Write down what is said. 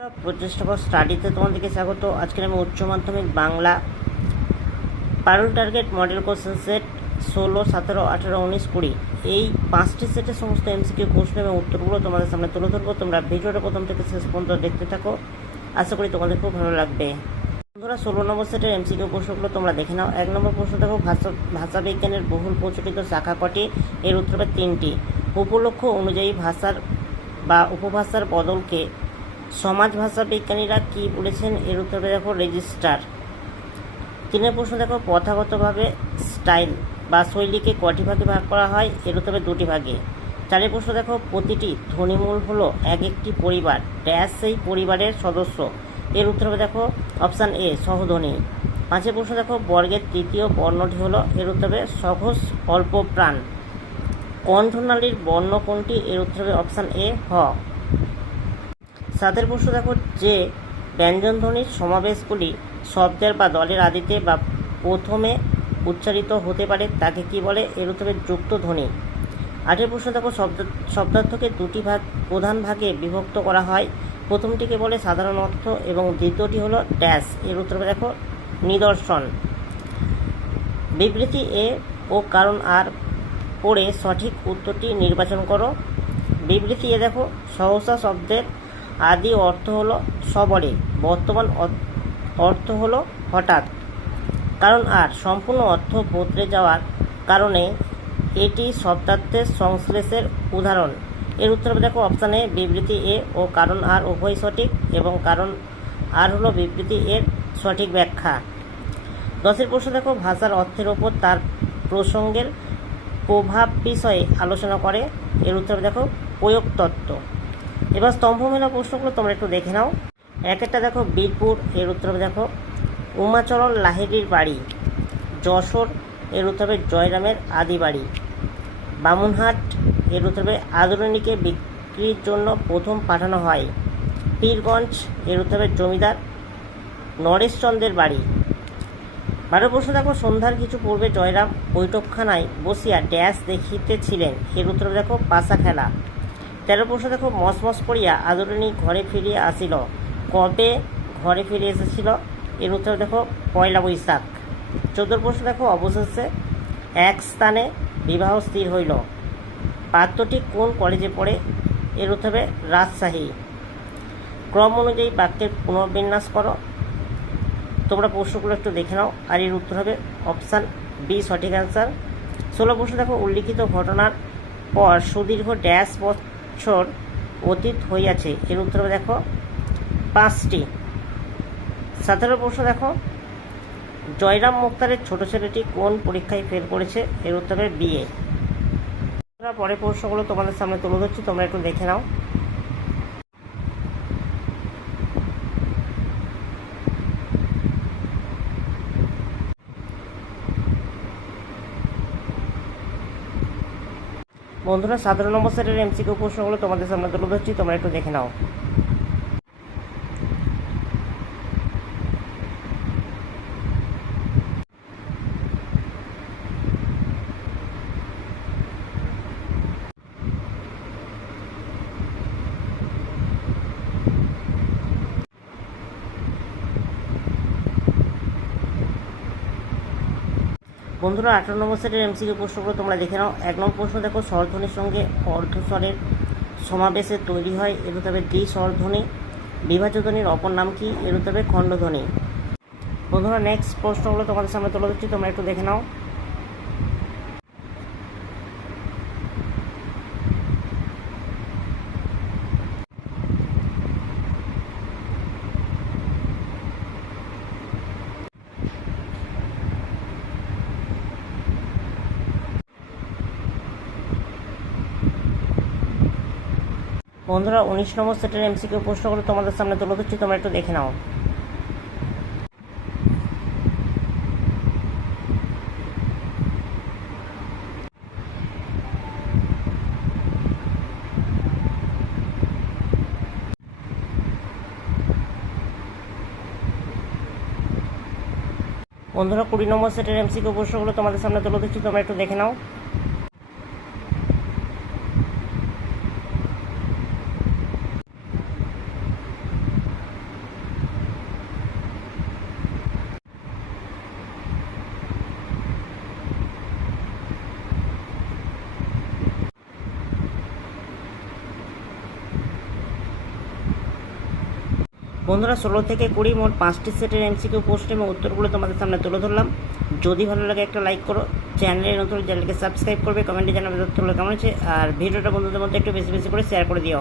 প্রচেষ্টা স্টাডিতে তোমাদেরকে স্বাগত। আজকে আমি উচ্চ মাধ্যমিক বাংলা পারুল টার্গেট মডেল কোশ্চেন সেট 16, 17, 18, 19, 20 এই 5টি সেটের সমস্ত এমসিকিউ প্রশ্ন এবং উত্তরগুলো তোমাদের সামনে তুলে ধরবো। তোমরা ভিডিওটা প্রথম থেকে শেষ পর্যন্ত দেখতে থাকো, আশা করি তোমাদের খুব ভালো লাগবে। বন্ধুরা, 16 নম্বর সেটের এমসিকিউ প্রশ্নগুলো তোমরা দেখে নাও। 1 নম্বর প্রশ্ন দেখো, ভাষাবিজ্ঞানের বহুল প্রচলিত শাখা কটি? এর উত্তর হবে 3টি। উপলক্ষ অনুযায়ী ভাষার বা উপভাষার বদলকে সমাজ ভাষা বিজ্ঞানীরা কী বলেছেন? এর উত্তরে দেখো রেজিস্টার। 3 প্রশ্ন দেখো, প্রথাগতভাবে স্টাইল বা শৈলীকে কটি ভাগে ভাগ করা হয়? এর উত্তরে 2টি ভাগে। 4 প্রশ্ন দেখো, প্রতিটি ধ্বনিমূল হলো এক একটি পরিবার, ড্যাশ সেই পরিবারের সদস্য? এর উত্তর হবে দেখো অপশান এ, সহধ্বনি। 5 প্রশ্ন দেখো, বর্গের তৃতীয় বর্ণটি হলো? এর উত্তর হবে সঘোষ অল্প প্রাণ। কণ্ঠনালীর বর্ণ কোনটি? এর উত্তর হবে অপশান এ, হ। 7 প্রশ্ন দেখো, যে ব্যঞ্জনধ্বনির সমাবেশগুলি শব্দের বা দলের আদিতে বা প্রথমে উচ্চারিত হতে পারে তাকে কি বলে? এর উত্তরে যুক্ত ধ্বনি। 8 প্রশ্ন দেখো, শব্দার্থকে 2টি প্রধান ভাগে বিভক্ত করা হয়। প্রথমটিকে বলে সাধারণ অর্থ এবং দ্বিতীয়টি হলো ড্যাশ। এর উত্তর দেখো নিদর্শন। বিবৃতি এ ও কারণ আর পড়ে সঠিক উত্তরটি নির্বাচন করো। বিবৃতি এ দেখো, সহসা শব্দের আদি অর্থ হলো সবরে, বর্তমান অর্থ হলো হঠাৎ। কারণ আর সম্পূর্ণ অর্থ বদলে যাওয়ার কারণে এটি শব্দার্থের সংশ্লেষের উদাহরণ। এর উত্তর দেখো অপশান এ, বিবৃতি এ ও কারণ আর উভয় সঠিক এবং কারণ আর হলো বিবৃতি এর সঠিক ব্যাখ্যা। 10 প্রশ্ন দেখো, ভাষার অর্থের ওপর তার প্রসঙ্গের প্রভাব বিষয়ে আলোচনা করে? এর উত্তর দেখো প্রয়োগ তত্ত্ব। এবার স্তম্ভমেলা প্রশ্নগুলো তোমরা একটু দেখে নাও। 1 দেখো, বীরপুর। এর উত্তর দেখো উমাচরণ লাহিড়ীর বাড়ি। যশোর। এর উত্তর হবে জয়রামের আদি বাড়ি। বামুনহাট। এর উত্তর হবে আদরণীকে বিক্রির জন্য প্রথম পাঠানো হয়। পীরগঞ্জ। এর উত্তর হবে জমিদার নরেশচন্দ্রের বাড়ি। 12 প্রশ্ন দেখো, সন্ধ্যার কিছু পূর্বে জয়রাম বৈঠকখানায় বসিয়া ড্যাশ দেখিতেছিলেন? এর উত্তর দেখো পাশা খেলা। 13 প্রশ্ন দেখো, মসমস করিয়া আদরণী ঘরে ফিরিয়া আসিল? কবে ঘরে ফিরে এসেছিল? এর উত্তর দেখো পয়লা বৈশাখ। 14 প্রশ্ন দেখো, অবশেষে এক স্থানে বিবাহ স্থির হইল? পাত্রটি কোন কলেজে পড়ে? এর উত্তর হবে রাজশাহী। ক্রম অনুযায়ী বাক্যের পুনর্বিন্যাস করো। তোমরা প্রশ্নগুলো একটু দেখে নাও, আর এর উত্তর হবে অপশান বি, সঠিক অ্যান্সার। 16 প্রশ্ন দেখো, উল্লিখিত ঘটনার পর সুদীর্ঘ ড্যাশ বছর অতীত হইয়াছে? এর উত্তর হবে দেখো 5টি। 17 প্রশ্ন দেখো, জয়রাম মুক্তারের ছোট ছেলেটি কোন পরীক্ষায় ফেল করেছে? এর উত্তর হবে বিএ। পরের প্রশ্নগুলো তোমাদের সামনে তুলে ধরছি, তোমরা একটু দেখে নাও। বন্ধুরা, 17 নম্বর সেটের এমসিকিউ প্রশ্নগুলো তোমাদের সামনে তুলে ধরছি, তোমরা একটু দেখে নাও। বন্ধুরা, 18 নম্বর সেটের এমসিকিউ প্রশ্নগুলো তোমরা দেখে নাও। 1 নম্বর প্রশ্ন দেখো, স্বরধ্বনির সঙ্গে অর্ধস্বরের সমাবেশে তৈরি হয়? এর উত্তর হবে দ্বি স্বরধ্বনি। বিভাজ্য ধ্বনির অপর নাম কি? এর উত্তর হবে খণ্ডধ্বনি। বন্ধুরা, নেক্সট প্রশ্নগুলো তোমাদের সামনে তুলে ধরছি, তোমরা একটু দেখে নাও। বন্ধুরা, 19 নম্বর সেটের এমসিকিউ প্রশ্নগুলো তোমাদের সামনে তুলে ধরছি, তোমরা একটু দেখে নাও। বন্ধুরা, 20 নম্বর সেটের এমসিকিউ প্রশ্নগুলো তোমাদের সামনে তুলে ধরছি, তোমরা একটু দেখে নাও। বন্ধুরা 16 থেকে 20 মোট 5টি সেটের এমসিকিউ প্রশ্ন এবং উত্তরগুলো তোমাদের সামনে তুলে ধরলাম। যদি ভালো লাগে একটা লাইক করো, চ্যানেলে নতুন চ্যানেলকে সাবস্ক্রাইব করবে, কমেন্টে জানাবে তথ্যগুলো কেমন হচ্ছে, আর ভিডিওটা বন্ধুদের মধ্যে একটু বেশি বেশি করে শেয়ার করে দিও।